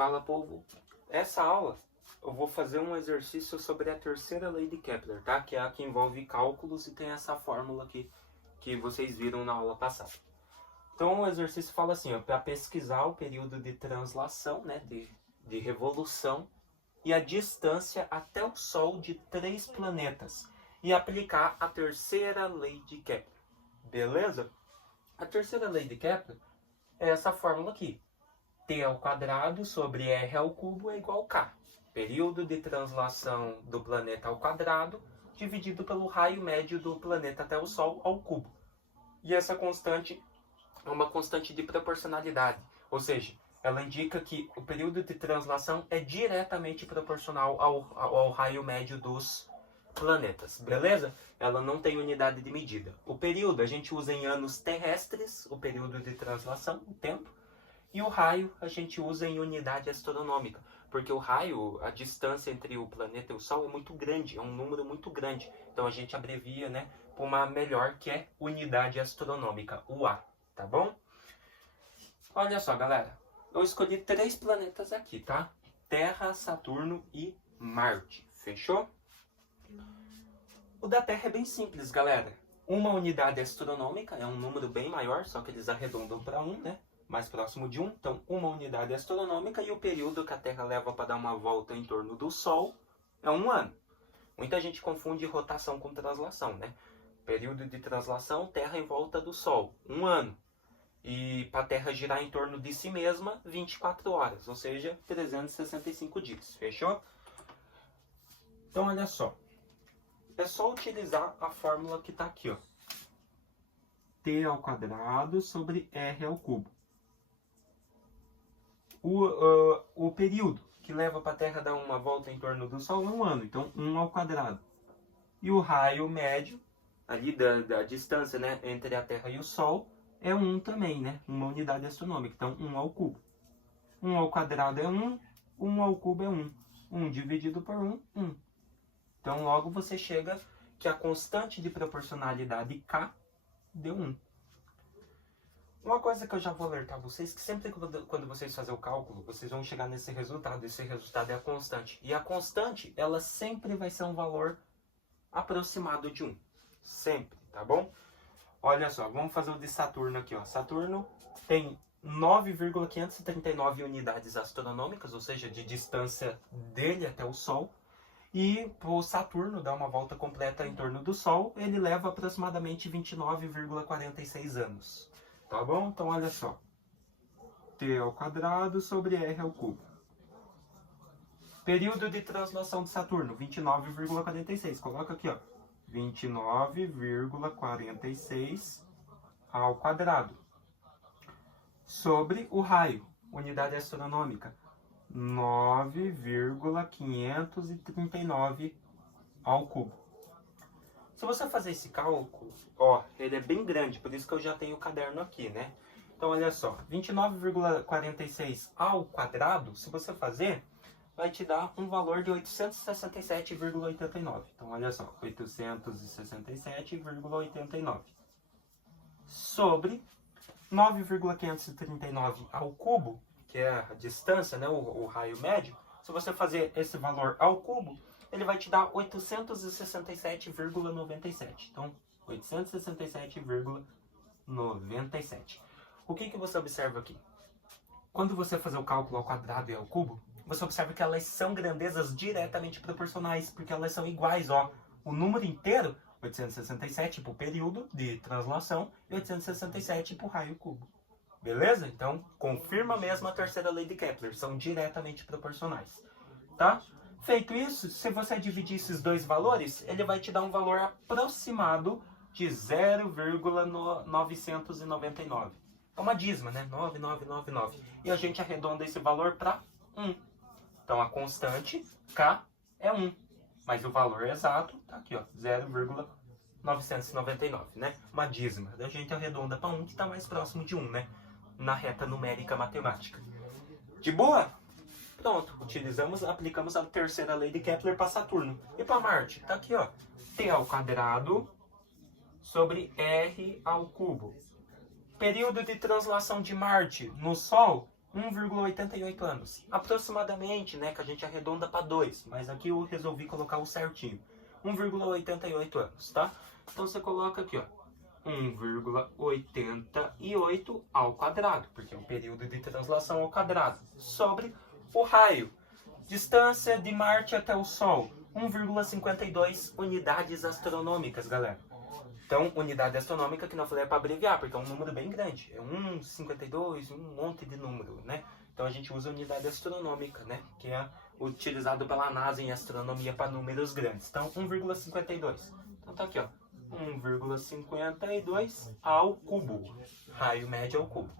Fala, povo. Essa aula eu vou fazer um exercício sobre a terceira lei de Kepler, tá? Que é a que envolve cálculos e tem essa fórmula aqui que vocês viram na aula passada. Então o exercício fala assim, para pesquisar o período de translação, né, de revolução e a distância até o Sol de 3 planetas e aplicar a terceira lei de Kepler. Beleza? A terceira lei de Kepler é essa fórmula aqui. T ao quadrado sobre R ao cubo é igual a K. Período de translação do planeta ao quadrado dividido pelo raio médio do planeta até o Sol ao cubo. E essa constante é uma constante de proporcionalidade, ou seja, ela indica que o período de translação é diretamente proporcional ao raio médio dos planetas, beleza? Ela não tem unidade de medida. O período a gente usa em anos terrestres, o período de translação, o tempo, e o raio a gente usa em unidade astronômica, porque o raio, a distância entre o planeta e o Sol é muito grande, é um número muito grande. Então a gente abrevia, né, para uma melhor que é unidade astronômica, UA, tá bom? Olha só, galera, eu escolhi 3 planetas aqui, tá? Terra, Saturno e Marte, fechou? O da Terra é bem simples, galera. Uma unidade astronômica, é um número bem maior, só que eles arredondam para 1, né? Mais próximo de 1, então uma unidade astronômica, e o período que a Terra leva para dar uma volta em torno do Sol é 1 ano. Muita gente confunde rotação com translação, né? Período de translação, Terra em volta do Sol, 1 ano. E para a Terra girar em torno de si mesma, 24 horas, ou seja, 365 dias, fechou? Então olha só, é só utilizar a fórmula que está aqui, ó. T ao quadrado sobre R ao cubo. O período que leva para a Terra dar uma volta em torno do Sol é 1 ano, então 1 ao quadrado. E o raio médio, ali da distância, né, entre a Terra e o Sol, é 1 também, né, uma unidade astronômica, então 1 ao cubo. 1 ao quadrado é 1, 1 ao cubo é 1. 1 dividido por 1, 1. Então logo você chega que a constante de proporcionalidade K deu 1. Uma coisa que eu já vou alertar vocês, que sempre quando vocês fazem o cálculo, vocês vão chegar nesse resultado. Esse resultado é a constante. E a constante, ela sempre vai ser um valor aproximado de 1. Sempre, tá bom? Olha só, vamos fazer o de Saturno aqui, ó. Saturno tem 9,539 unidades astronômicas, ou seja, de distância dele até o Sol. E o Saturno dar uma volta completa em torno do Sol, ele leva aproximadamente 29,46 anos. Tá bom? Então, olha só. T ao quadrado sobre R ao cubo. Período de translação de Saturno, 29,46. Coloca aqui, ó. 29,46 ao quadrado. Sobre o raio, unidade astronômica, 9,539 ao cubo. Se você fazer esse cálculo, ó, ele é bem grande, por isso que eu já tenho o caderno aqui, né? Então, olha só, 29,46 ao quadrado, se você fazer, vai te dar um valor de 867,89. Então, olha só, 867,89. Sobre 9,539 ao cubo, que é a distância, né, o raio médio, se você fazer esse valor ao cubo, ele vai te dar 867,97. Então, 867,97. O que você observa aqui? Quando você fazer o cálculo ao quadrado e ao cubo, você observa que elas são grandezas diretamente proporcionais, porque elas são iguais, ó. O número inteiro, 867 para o período de translação e 867 para o raio cubo. Beleza? Então, confirma mesmo a terceira lei de Kepler, são diretamente proporcionais, tá? Feito isso, se você dividir esses dois valores, ele vai te dar um valor aproximado de 0,999. É uma dízima, né? 9999. E a gente arredonda esse valor para 1. Então a constante K é 1. Mas o valor exato tá aqui, ó, 0,999, né? Uma dízima. A gente arredonda para 1, que está mais próximo de 1, né? Na reta numérica matemática. De boa? Pronto, aplicamos a terceira lei de Kepler para Saturno. E para Marte? Tá aqui, ó. T ao quadrado sobre R ao cubo. Período de translação de Marte no Sol 1,88 anos. Aproximadamente, né, que a gente arredonda para 2, mas aqui eu resolvi colocar o certinho. 1,88 anos, tá? Então você coloca aqui, ó, 1,88 ao quadrado, porque é o período de translação ao quadrado, sobre o raio. Distância de Marte até o Sol, 1,52 unidades astronômicas, galera. Então, unidade astronômica, que não falei, é para abreviar, porque é um número bem grande. É 1,52, um monte de número, né? Então, a gente usa unidade astronômica, né? Que é utilizado pela NASA em astronomia para números grandes. Então, 1,52. Então, tá aqui, ó. 1,52 ao cubo. Raio médio ao cubo.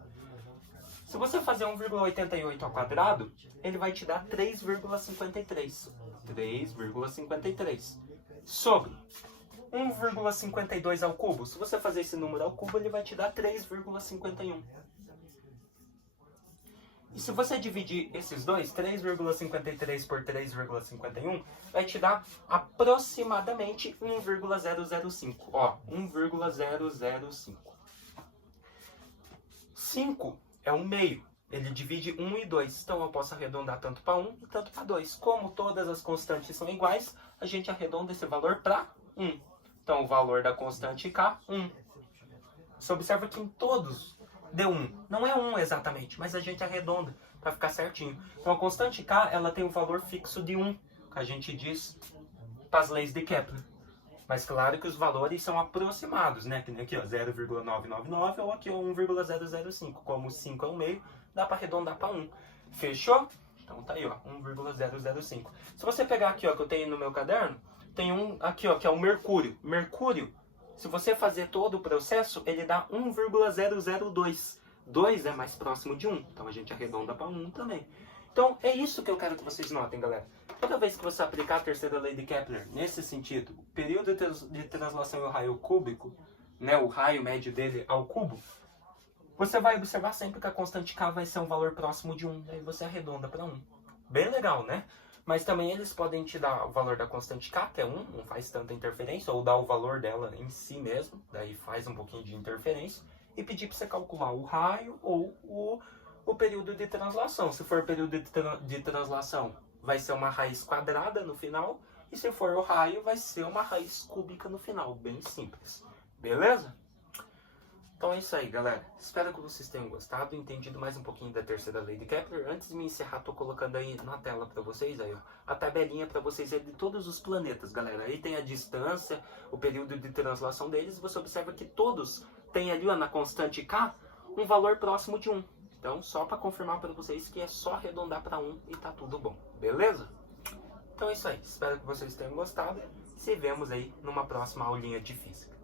Se você fazer 1,88 ao quadrado, ele vai te dar 3,53. 3,53. Sobre 1,52 ao cubo. Se você fazer esse número ao cubo, ele vai te dar 3,51. E se você dividir esses dois, 3,53 por 3,51, vai te dar aproximadamente 1,005. Ó, 1,005. 5 é um meio. Ele divide 1 e 2. Então eu posso arredondar tanto para 1 e tanto para 2. Como todas as constantes são iguais, a gente arredonda esse valor para 1. Então o valor da constante K, 1. Você observa que em todos deu 1. Não é 1 exatamente, mas a gente arredonda para ficar certinho. Então a constante K, ela tem um valor fixo de 1, que a gente diz para as leis de Kepler. Mas claro que os valores são aproximados, né? Que nem aqui, ó, 0,999 ou aqui, ó, 1,005. Como o 5 é um meio, dá para arredondar para 1. Fechou? Então tá aí, ó, 1,005. Se você pegar aqui, ó, que eu tenho no meu caderno, tem um aqui, ó, que é o mercúrio. Mercúrio, se você fazer todo o processo, ele dá 1,002. 2 é mais próximo de 1, então a gente arredonda para 1 também. Então é isso que eu quero que vocês notem, galera. Toda vez que você aplicar a terceira lei de Kepler nesse sentido, o período de translação ao raio cúbico, né, o raio médio dele ao cubo, você vai observar sempre que a constante K vai ser um valor próximo de 1, daí você arredonda para 1. Bem legal, né? Mas também eles podem te dar o valor da constante K, que é 1, não faz tanta interferência, ou dar o valor dela em si mesmo, daí faz um pouquinho de interferência, e pedir para você calcular o raio ou o período de translação. Se for período de translação, vai ser uma raiz quadrada no final, e se for o raio, vai ser uma raiz cúbica no final, bem simples. Beleza? Então é isso aí, galera. Espero que vocês tenham gostado e entendido mais um pouquinho da terceira lei de Kepler. Antes de me encerrar, tô colocando aí na tela para vocês, aí, ó, a tabelinha para vocês aí de todos os planetas, galera. Aí tem a distância, o período de translação deles, e você observa que todos têm ali, ó, na constante K, um valor próximo de 1. Então, só para confirmar para vocês que é só arredondar para 1 e tá tudo bom, beleza? Então é isso aí. Espero que vocês tenham gostado. Se vemos aí numa próxima aulinha de física.